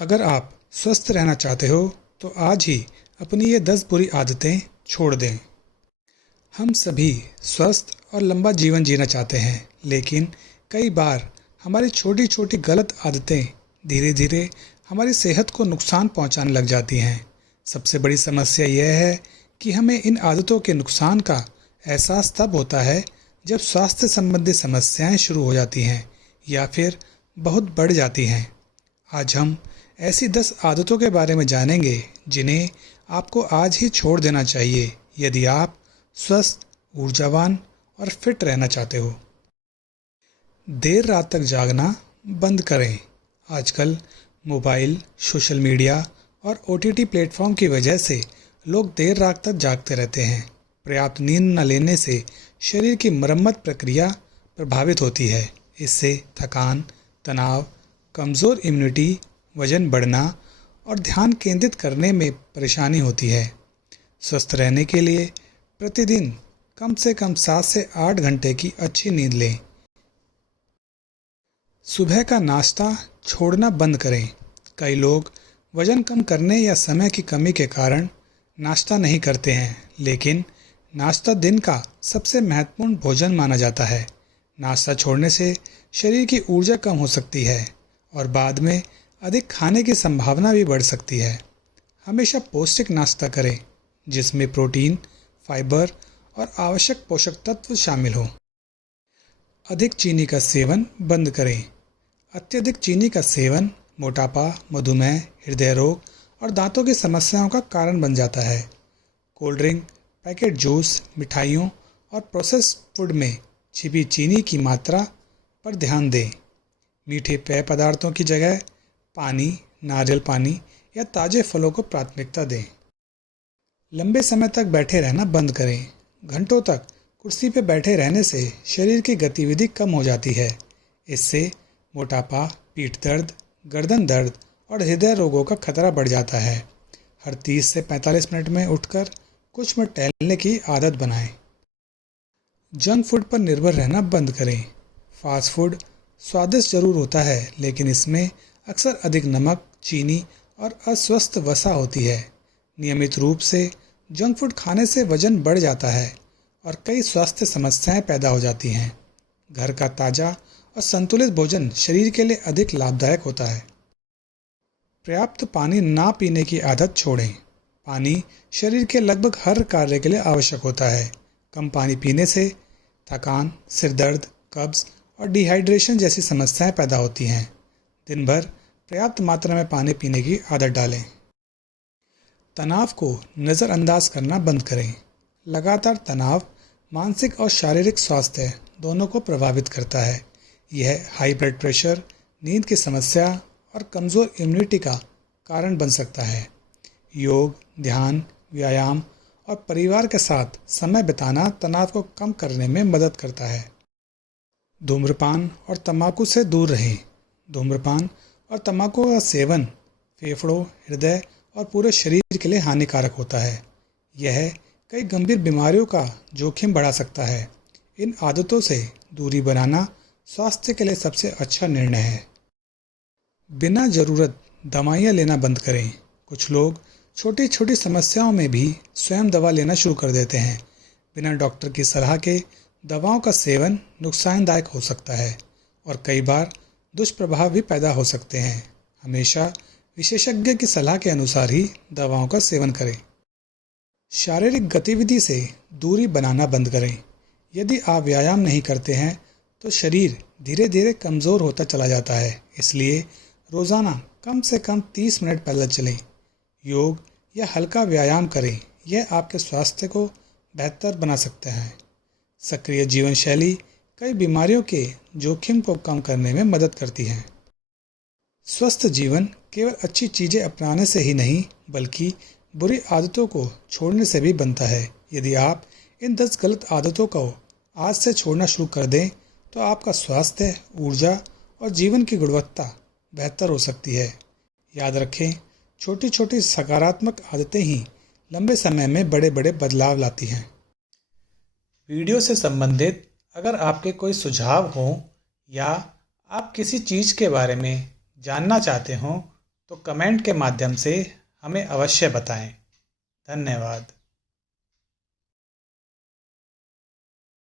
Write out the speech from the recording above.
अगर आप स्वस्थ रहना चाहते हो तो आज ही अपनी ये 10 बुरी आदतें छोड़ दें। हम सभी स्वस्थ और लंबा जीवन जीना चाहते हैं, लेकिन कई बार हमारी छोटी छोटी गलत आदतें धीरे धीरे हमारी सेहत को नुकसान पहुंचाने लग जाती हैं। सबसे बड़ी समस्या यह है कि हमें इन आदतों के नुकसान का एहसास तब होता है जब स्वास्थ्य संबंधी समस्याएं शुरू हो जाती हैं या फिर बहुत बढ़ जाती हैं। आज हम ऐसी 10 आदतों के बारे में जानेंगे जिन्हें आपको आज ही छोड़ देना चाहिए यदि आप स्वस्थ, ऊर्जावान और फिट रहना चाहते हो। देर रात तक जागना बंद करें। आजकल मोबाइल, सोशल मीडिया और ओटीटी प्लेटफॉर्म की वजह से लोग देर रात तक जागते रहते हैं। पर्याप्त नींद न लेने से शरीर की मरम्मत प्रक्रिया प्रभावित होती है। इससे थकान, तनाव, कमज़ोर इम्यूनिटी, वजन बढ़ना और ध्यान केंद्रित करने में परेशानी होती है। स्वस्थ रहने के लिए प्रतिदिन कम से कम 7 से 8 घंटे की अच्छी नींद लें। सुबह का नाश्ता छोड़ना बंद करें। कई लोग वजन कम करने या समय की कमी के कारण नाश्ता नहीं करते हैं, लेकिन नाश्ता दिन का सबसे महत्वपूर्ण भोजन माना जाता है। नाश्ता छोड़ने से शरीर की ऊर्जा कम हो सकती है और बाद में अधिक खाने की संभावना भी बढ़ सकती है। हमेशा पौष्टिक नाश्ता करें जिसमें प्रोटीन, फाइबर और आवश्यक पोषक तत्व शामिल हों। अधिक चीनी का सेवन बंद करें। अत्यधिक चीनी का सेवन मोटापा, मधुमेह, हृदय रोग और दांतों की समस्याओं का कारण बन जाता है। कोल्ड ड्रिंक, पैकेट जूस, मिठाइयों और प्रोसेस्ड फूड में छिपी चीनी की मात्रा पर ध्यान दें। मीठे पेय पदार्थों की जगह पानी, नारियल पानी या ताज़े फलों को प्राथमिकता दें। लंबे समय तक बैठे रहना बंद करें। घंटों तक कुर्सी पर बैठे रहने से शरीर की गतिविधि कम हो जाती है। इससे मोटापा, पीठ दर्द, गर्दन दर्द और हृदय रोगों का खतरा बढ़ जाता है। हर 30 से 45 मिनट में उठकर कुछ मिनट टहलने की आदत बनाएं। जंक फूड पर निर्भर रहना बंद करें। फास्ट फूड स्वादिष्ट जरूर होता है, लेकिन इसमें अक्सर अधिक नमक, चीनी और अस्वस्थ वसा होती है। नियमित रूप से जंक फूड खाने से वजन बढ़ जाता है और कई स्वास्थ्य समस्याएं पैदा हो जाती हैं। घर का ताज़ा और संतुलित भोजन शरीर के लिए अधिक लाभदायक होता है। पर्याप्त पानी ना पीने की आदत छोड़ें। पानी शरीर के लगभग हर कार्य के लिए आवश्यक होता है। कम पानी पीने से थकान, सिर दर्द, कब्ज और डिहाइड्रेशन जैसी समस्याएं पैदा होती हैं। दिन भर पर्याप्त मात्रा में पानी पीने की आदत डालें। तनाव को नज़रअंदाज करना बंद करें। लगातार तनाव मानसिक और शारीरिक स्वास्थ्य दोनों को प्रभावित करता है। यह हाई ब्लड प्रेशर, नींद की समस्या और कमज़ोर इम्यूनिटी का कारण बन सकता है। योग, ध्यान, व्यायाम और परिवार के साथ समय बिताना तनाव को कम करने में मदद करता है। धूम्रपान और तंबाकू से दूर रहें। धूम्रपान और तंबाकू का सेवन फेफड़ों, हृदय और पूरे शरीर के लिए हानिकारक होता है। यह कई गंभीर बीमारियों का जोखिम बढ़ा सकता है। इन आदतों से दूरी बनाना स्वास्थ्य के लिए सबसे अच्छा निर्णय है। बिना ज़रूरत दवाइयाँ लेना बंद करें। कुछ लोग छोटी छोटी समस्याओं में भी स्वयं दवा लेना शुरू कर देते हैं। बिना डॉक्टर की सलाह के दवाओं का सेवन नुकसानदायक हो सकता है और कई बार दुष्प्रभाव भी पैदा हो सकते हैं। हमेशा विशेषज्ञ की सलाह के अनुसार ही दवाओं का सेवन करें। शारीरिक गतिविधि से दूरी बनाना बंद करें। यदि आप व्यायाम नहीं करते हैं तो शरीर धीरे धीरे कमज़ोर होता चला जाता है। इसलिए रोज़ाना कम से कम 30 मिनट पैदल चलें, योग या हल्का व्यायाम करें। यह आपके स्वास्थ्य को बेहतर बना सकते हैं। सक्रिय जीवन शैली कई बीमारियों के जोखिम को कम करने में मदद करती है। स्वस्थ जीवन केवल अच्छी चीज़ें अपनाने से ही नहीं, बल्कि बुरी आदतों को छोड़ने से भी बनता है। यदि आप इन 10 गलत आदतों को आज से छोड़ना शुरू कर दें तो आपका स्वास्थ्य, ऊर्जा और जीवन की गुणवत्ता बेहतर हो सकती है। याद रखें, छोटी छोटी सकारात्मक आदतें ही लंबे समय में बड़े बड़े बदलाव लाती हैं। वीडियो से संबंधित अगर आपके कोई सुझाव हों या आप किसी चीज़ के बारे में जानना चाहते हों तो कमेंट के माध्यम से हमें अवश्य बताएं। धन्यवाद।